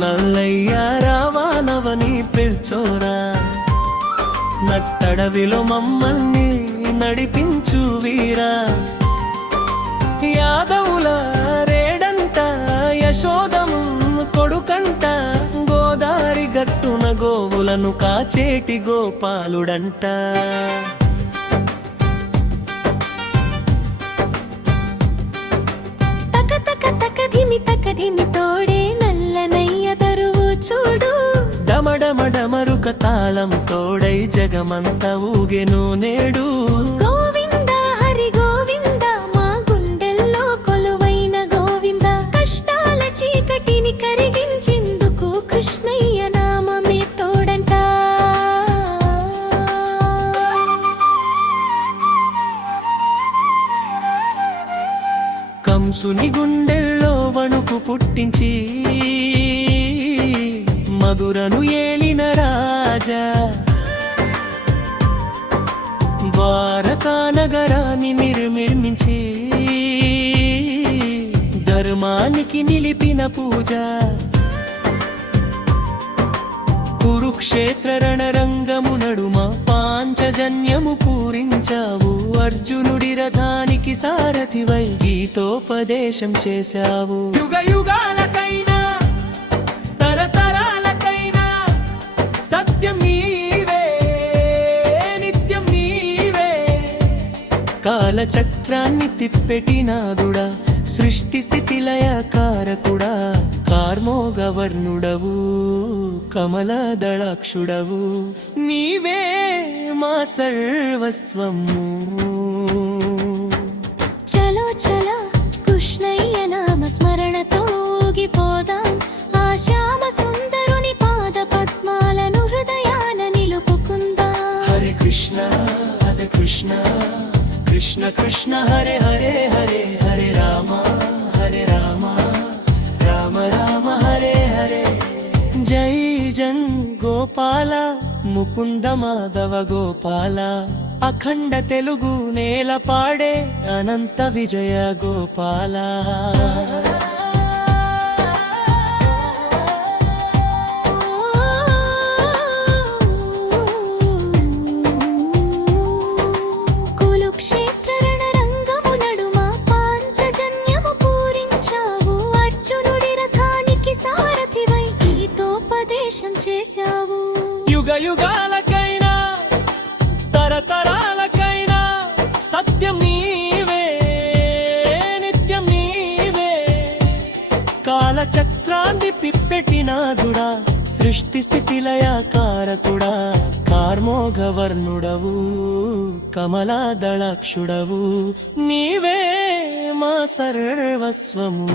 నల్లయ్య రావానవని పిల్చోరా, నట్టడవిలో మమ్మల్ని నడిపించు వీరా. యాదవుల రేడంట యశోదము కొడుకంట, గోదారి గట్టున గోవులను కాచేటి గోపాలుడంట. తకధిమి తోడే నల్లనయ్య దరువు చూడు, డమడమడమరుక తాళం తోడై జగమంతా ఊగెను నేడు. గోవింద హరి గోవింద మా గుండెల్లో కొలువైన గోవింద, కష్టాల చీకటిని కరిగించేందుకు కృష్ణయ్య నామమే తోడంట. కంసుని గుండెల్లో వణుకు పుట్టించి మధురను ఏలిన రాజా, ద్వారకా నగరాన్ని నిర్మించి ధర్మానికి నిలిపిన పూజ. కురుక్షేత్ర రణరంగము నడుమ పాంచజన్యము పూరించావు, అర్జునుడి రథానికి సారథివై గీతోపదేశం చేశావు. యుగ యుగాలకైనా తరతరాలకైనా సత్యం నీవే, నిత్యం నీవే. కాలచక్రాన్ని తిప్పెటినాదుడా, సృష్టి స్థితి లయ కారకుడా, కార్మోగవర్ణుడవు కమలదళాక్షుడవు, నీవే మా సర్వస్వము. చలో చలో కృష్ణయ్య నామ స్మరణతో ఊగిపోదాం, ఆ శ్యామ సుందరుని పాద పద్మాలను హృదయాన నిలుపుకుందాం. హరే కృష్ణ కృష్ణ కృష్ణ హరే హరే, హరే హరే రామ రామ రామ హరే హరే. జై జన్ గోపాల ముకుంద మాధవ గోపాల, అఖండ తెలుగు నేల పాడే అనంత విజయ గోపాల. యుగ యుగాలకైనా తరతరాలకైనా సత్యం నీవే, నిత్యం నీవే. కాలచక్రాన్ని పిప్పెటినాదుడా, సృష్టి స్థితి లయ కారకుడా, కార్మోగవర్ణుడవు కమలదళాక్షుడవు, నీవే మా సర్వస్వము.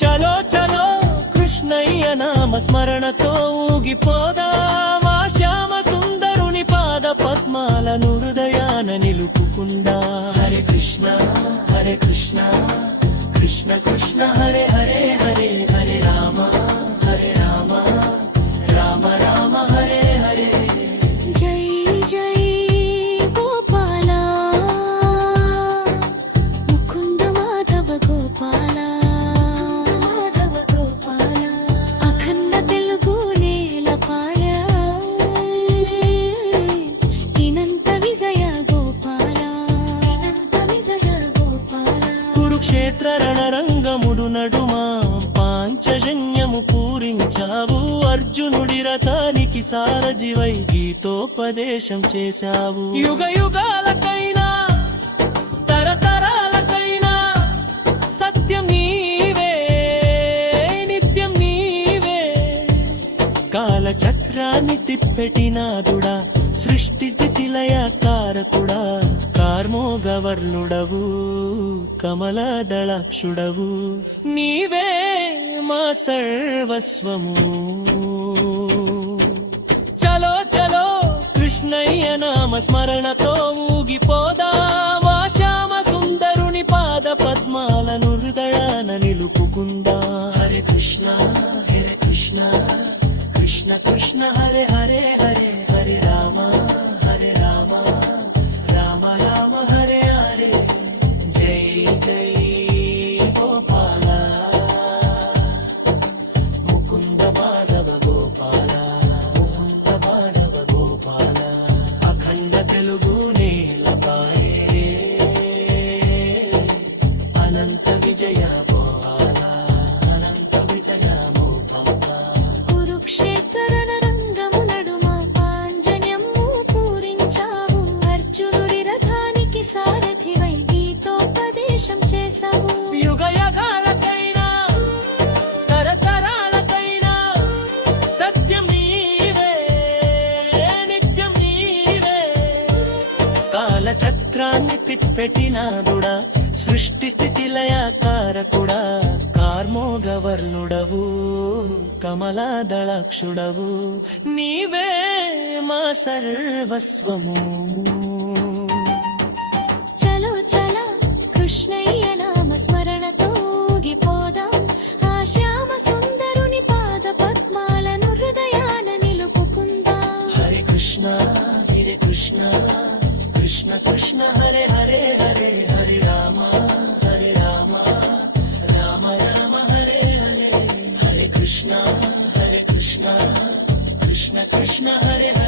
చలో చలో కృష్ణయ్య నామ స్మరణతో ఊగిపోదాం, ఆ శ్యామ సుందరుని పాద పద్మాలను హృదయాన నిలుపుకుందా. హరే కృష్ణ కృష్ణ కృష్ణ హరే హరే, హరే హరే రామ రామ రామ హరే హరే. జై జై గోపాల ముకుంద మాధవ గోపాల, కురుక్షేత్ర రణరంగముడు నడుమ పాంచజన్యము పూరించావు, అర్జునుడి రథానికి సారథివై గీతోపదేశం చేశావు. యుగ యుగాలకైనా తరతరాలకైనా సత్యం నీవే, నిత్యం నీవే. కాలచక్రాన్ని తిప్పెటినాదుడా, సృష్టి స్థితి లయ కారకుడా, కార్మోగవర్ణుడవు కమలదళాక్షుడవు, నీవే మా సర్వస్వము. చలో చలో కృష్ణయ్య నామ స్మరణతో ఊగిపోదాం, ఆ శ్యామ సుందరుని పాద పద్మాలను హృదయాన నిలుపుకుందా. హరే కృష్ణ కృష్ణ కృష్ణ హరే హరే, హరే హరే రామ రామ రామ హరే హరే. జై జై గోపాల చక్రాన్ని తిప్పెటినాదుడా సృష్టి స్థితి లయకారకుడా కార్మోగవర్ణుడవు కమలాదళాక్షుడవు నీవే మా సర్వస్వము చలో చల కృష్ణయ్య నామ స్మరణతో ఊగిపోదాం ఆ శ్యామ సుందరుని పాద పద్మాలను హృదయాన నిలుపుకుందాం హరే కృష్ణ కృష్ణ కృష్ణ హరే హరే హరే హరే రామ రామ రామ హరే హరే హరే కృష్ణ కృష్ణ కృష్ణ హరే హరే